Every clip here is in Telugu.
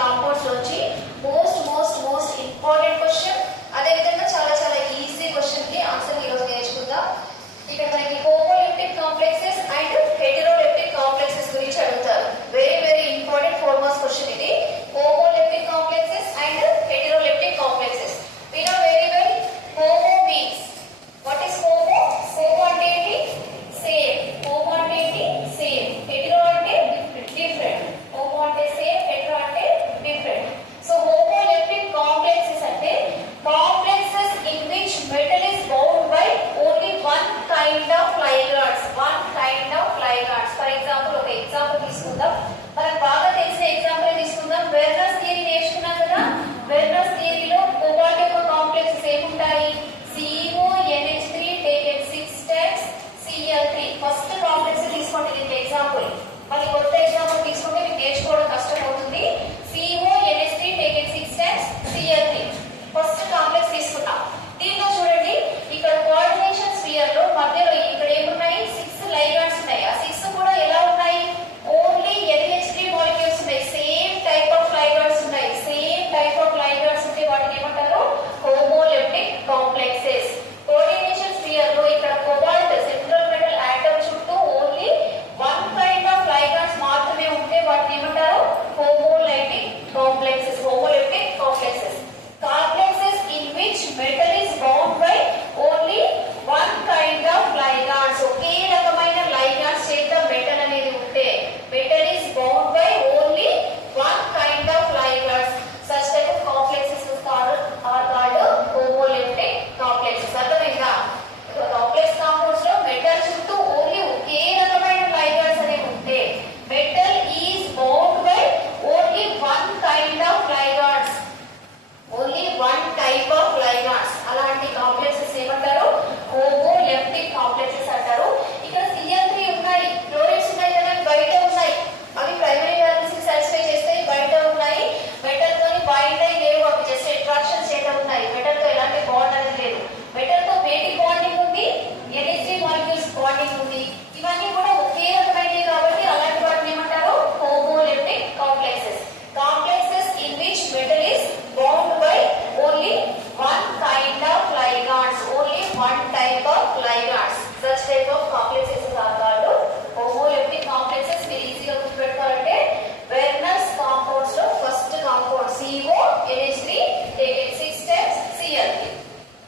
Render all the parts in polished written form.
కాంపౌండ్స్ నుంచి మోస్ట్ ఇంపార్టెంట్ క్వశ్చన్. అదే విధంగా చాలా చాలా ఈజీ క్వశ్చన్ కి ఆన్సర్ ఈ రోజు నేర్చుకుందాం. ఇక్కడ మనకి homoleptic complexes and heteroleptic complexes గురించి అడుగుతారు. వెరీ ఇంపార్టెంట్ 4 మార్క్స్ క్వశ్చన్ ఇది. Homoleptic complexes and heteroleptic complexes. We know very well homo means what is homo? Homo అంటే ఏంటి? సేమ్. homo అంటే ఏంటి? సేమ్. hetero అంటే different. homo అంటే సేమ్, hetero అంటే different. So homoleptic complexes అంటే complexes in which metal is bound by only one kind of ligands. For example, ఒక ఎగ్జాంపుల్ తీసుకుందాం. మనకు బాగా తెలిసిన ఎగ్జాంపుల్ తీసుకుందాం. వెర్నర్స్ థియరీ నేర్చుకున్నాం కదా. వెర్నర్స్ థియరీలో కోబాల్ట్ యొక్క కాంప్లెక్సెస్ ఏముంటాయి? CONH3 taken 6 times Cl3. First complex తీసుకోండి దీనికి ఎగ్జాంపుల్. మళ్ళీ కొత్త ఎగ్జాంపుల్ తీసుకుంటే మీకు నేర్చుకోవడం కష్టం అవుతుంది. CONH3 taken 6 times Cl3. First complex తీసుకున్నాం. దీంట్లో చూడండి, ఇక్కడ కోఆర్డినేషన్ స్ఫియర్ లో మధ్యలో ఇక్కడ ఏమున్నాయి? 6 లైగాండ్స్ ఉన్నాయి. ఆ 6 కూడా ఎలా ఉన్నాయి? ఓన్లీ NH3 మాలిక్యూల్స్ ఉన్నాయి. సేమ్ టైప్ ఆఫ్ లైగాండ్స్ ఉన్నాయి. సేమ్ టైప్ ఆఫ్ లైగాండ్స్ ఉంటే వాటిని ఏమంటారు? Homoleptic complexes. కోఆర్డినేషన్ స్ఫియర్ లో ఇక్కడ కోబాల్ట్ సెంట్రల్ మెటల్ ఆటమ్ చుట్టూ only one kind of ligands మాత్రమే ఉంటే వాటిని ఏమంటారు? Homoleptic complexes. Homoleptic complexes. Complexes in which metal is bound by only one kind of ligands. ఒకే రకమైన ligands చేత metal అనేది ఉంటే metal is bound by only one kind of ligands. Such type of complexes are called homoleptic complexes. అర్థమైందా? కాంప్లెక్స్ కాంపౌండ్స్ లో మెటల్ చుట్టూ ఓన్లీ ఒకే రకమైన ligands అనేవి ఉంటే metal is bound by only one kind of ligands. Only one type of ligands. అలాంటి కాంప్లెక్సెస్ ఏమంటారు? హోమోలెప్టిక్ కాంప్లెక్సెస్ అంటారు. ఇక్కడ Cl3 ఉన్నాయి, క్లోరైడ్స్ ఉన్నాయి కదా, బయట ఉన్నాయి. అవి ప్రైమరీ బ్యాలెన్స్ ని సాటిస్ఫై చేస్తాయి, బయట ఉన్నాయి. మెటల్ తోని బైండ్ అయి లేవు, అవి జస్ట్ అట్రాక్షన్ చేత ఉన్నాయి. మెటల్ తో ఎలాంటి బాండ్ అనేది లేదు. మెటల్ తో వేటి బాండింగ్ ఉంది? NH3 మాలిక్యూల్స్ బాండింగ్ ఉంది. ఇవన్నీ కూడా ఒకే రకమైనవి కాబట్టి అలాంటి వాటిని ఏమంటారు? Homoleptic complexes. Complexes in which metal is bound by only one kind of ligands, only one type of ligands. Such type of complexes are called homoleptic complexes. మీరు ఈజీగా గుర్తుపెట్టుకోవాలంటే వెర్నర్స్ కాంపౌండ్స్ లో first compound CONH3 taken 6 times Cl3.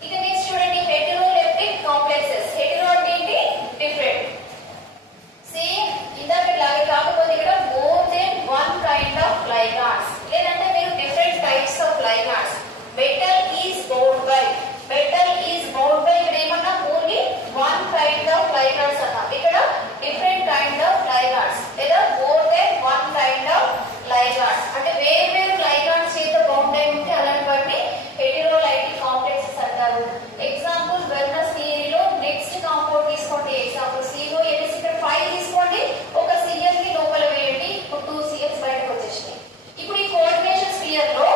ఇక నెక్స్ట్ చూడండి, హెటెరోలెప్టిక్ కాంప్లెక్సెస్. హెటెరో అంటే ఏంటి? డిఫరెంట్. సేమ్ ఇందాకలాగే కాకపోతే ఇక్కడ more than one kind of ligands. లేదంటే మీరు different types of ligands. Metal is bound by ఇక్కడ ఏమన్నా only one kind of ligands అన్నా. ఇక్కడ డిఫరెంట్ కైండ్ ఆఫ్ ligands లేదా more than one kind of ligands. అంటే వేరు ligands చేత బౌండ్ అయి ఉంటే అలాంటి వాటిని హెటెరోలైటిక్ కాంప్లెక్సెస్ అంటారు. ఎగ్జాంపుల్ వెర్నర్స్ థియరీలో నెక్స్ట్ కాంపౌండ్ తీసుకోండి. ఎగ్జాంపుల్ CONH ఇక్కడ 5 తీసుకోండి, ఒక Cl ని లోపల వేయండి, 2 Cls బయటకు వచ్చేసినాయి. ఇప్పుడు ఈ కోఆర్డినేషన్ స్ఫియర్ లో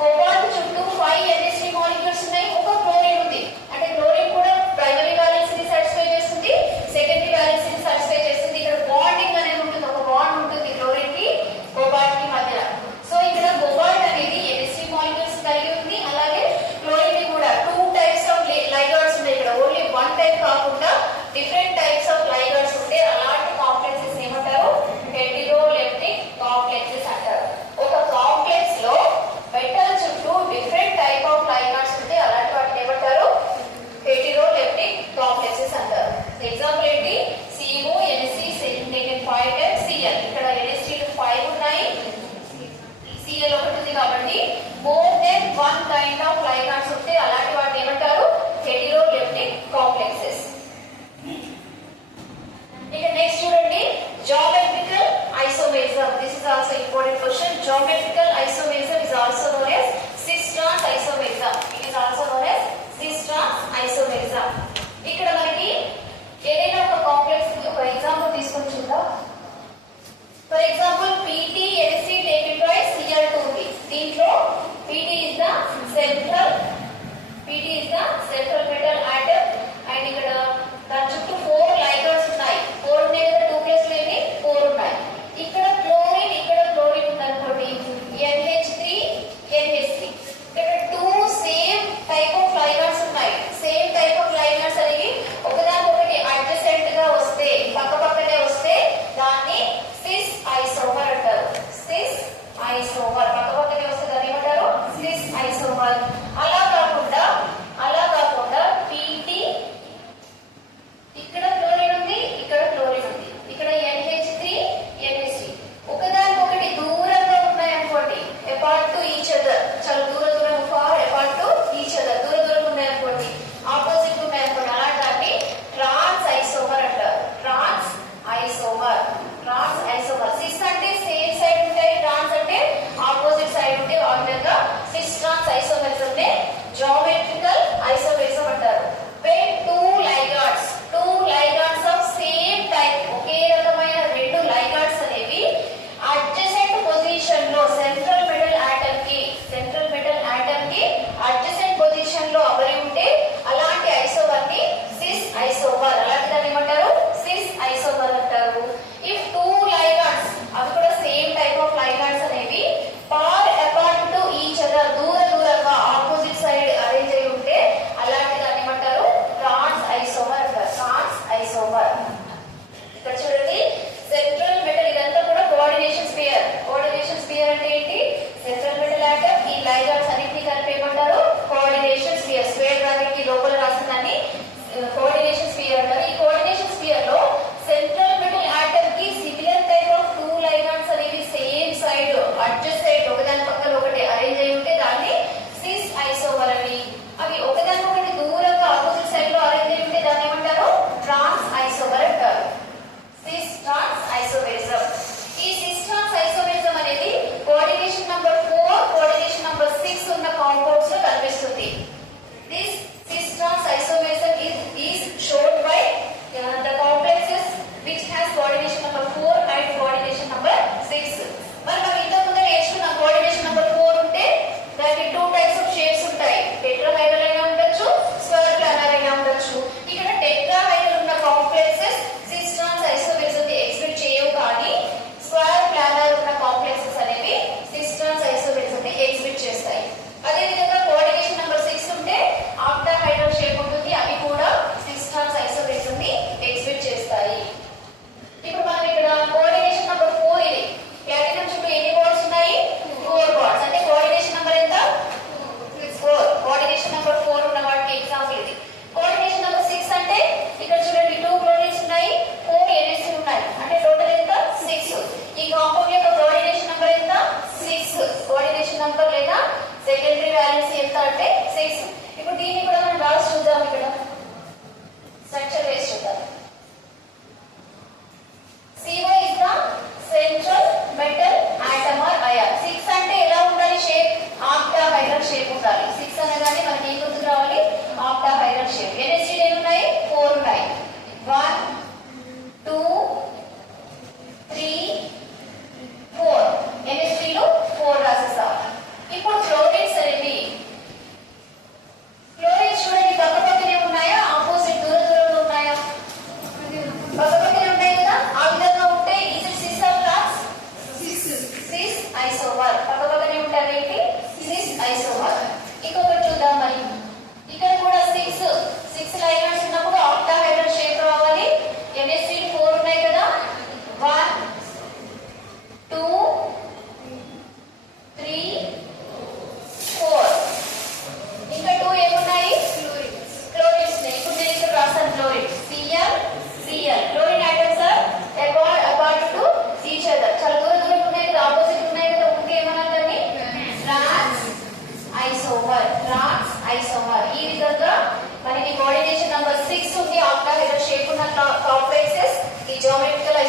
కోబాల్ట్ చుట్టూ 5 NH3 మాలిక్యూల్స్ ఉన్నాయి, ఒక క్లోరిన్ ఉంది. అంటే క్లోరిన్ కూడా ప్రైమరీ బ్యాలెన్స్ ని సాటిస్ఫై చేస్తుంది, సెకండరీ బ్యాలెన్స్ ని సాటిస్ఫై చేస్తుంది. ఇక్కడ బాండింగ్ అనేది ఉంటుంది, ఒక బాండ్ ఉంటుంది క్లోరిన్ కి కోబాల్ట్ కి మధ్య. సో ఇక్కడ కోబాల్ట్ అనేది NH3 మాలిక్యూల్స్ కలిగి ఉంది. అలాగే క్లోరిన్ ని కూడా 2 టైప్స్ ఆఫ్ లైగాండ్స్ ఉన్నాయి. ఇక్కడ ఓన్లీ వన్ టైప్ కాకుండా డిఫరెంట్ టైప్స్ ఆఫ్ లైగాండ్స్ ఉంటే అలాంటి కాంప్లెక్సెస్ ఏమంటారు? హెటెరోలెప్టిక్ కాంప్లెక్సెస్ అంటారు. ఒక కాంప్లెక్స్ లో మెటల్ చుట్టూ డిఫరెంట్ టైప్ ఆఫ్ లైగాండ్స్ ఉంటే అలాంటి వాటిని ఏమంటారు? హెటెరోలెప్టిక్ కాంప్లెక్సెస్ అంటారు. ఎగ్జాంపుల్ ఏంటి? CONH3 taken 5 times Cl. ఇక్కడ NH3 5 ఉన్నాయి, Cl ఒకటి ఉంది కాబట్టి more than one kind of ligands ఉంటే అలాంటి వాటిని ఏమంటారు? హెటెరోలెప్టిక్ కాంప్లెక్సెస్. ఇక నెక్స్ట్ చూడండి, geometrical isomerism. This is also important question. Geometrical isomerism is also known as cis-trans isomerism. It is also known as cis-trans isomerism. ఇక్కడ మనకి ఏదైనా ఒక కాంప్లెక్స్ ఒక ఎగ్జాంపుల్ తీసుకొని చూద్దాం. For example PTNC taken twice Cl2 ఉంది. దీంట్లో PT is the central metal atom and ఇక్కడ దాని చుట్టూ 4 ligands ఉన్నాయి. 4 ఉన్నాయి కదా, 2 ప్లస్ 4 ఉన్నాయి. ఇక్కడ క్లోరిన్ ఉంది అనుకోండి, సెకండరీ వాల్యూస్ ఎంత అంటే 6. ఇప్పుడు దీన్ని కూడా మనం రాసి చూద్దాం. ఇక్కడ స్ట్రక్చర్ వేసి చూద్దాం. CO is the central metal atom or ion. 6 అంటే ఎలా ఉండాలి షేప్? ఆక్టాహైడ్రల్ షేప్ ఉండాలి. 6 అనగానే మనకి ఏం గుర్తుకు రావాలి? Octahedral shape. NH3 ఎన్ని ఉన్నాయి? 4 ఉన్నాయి. 1 2 3 4. NH3 లో 4 రాసేసాం. ఇప్పుడు ఫ్లోరైడ్స్ అనేది ఫ్లోరైడ్స్ చూడండి పక్క పక్కనే ఉన్నాయా? ఆపోజిట్ దూర దూరంలో ఉన్నాయా? పక్క పక్కనే ఉన్నాయి కదా. ఆ విధంగా ఉంటే is it cis or trans? cis isomer. పక్క పక్కనే ఉంటారు ఏంటి? cis isomer. ఇంకొకటి చూద్దాం మరి. ఇక్కడ కూడా 6 లైన్స్ ఉన్నప్పుడు ఆక్టాహైడ్రల్ షేప్ రావాలి. NH3 4 ఉన్నాయి కదా. 1 2 3 4. ఇంకా 2 ఏమున్నాయి? క్లోరిన్స్. ఇప్పుడు నేను ఇక్కడ రాస్తాను chlorine. Cl. Chlorine atoms are apart to each other. చాలా దూరం దూరం ఉన్నాయి కదా, ఆపోజిట్ ఉన్నాయి కదా. ఉంటే ఏమనాలని? ట్రాన్స్ ఐసోమర్. ఈ విధంగా మనకి కోఆర్డినేషన్ నంబర్ 6 ఉంది. ఆక్టాహైడ్రల్ షేప్ ఉన్న కాంప్లెక్సెస్ ఈ జియోమెట్రికల్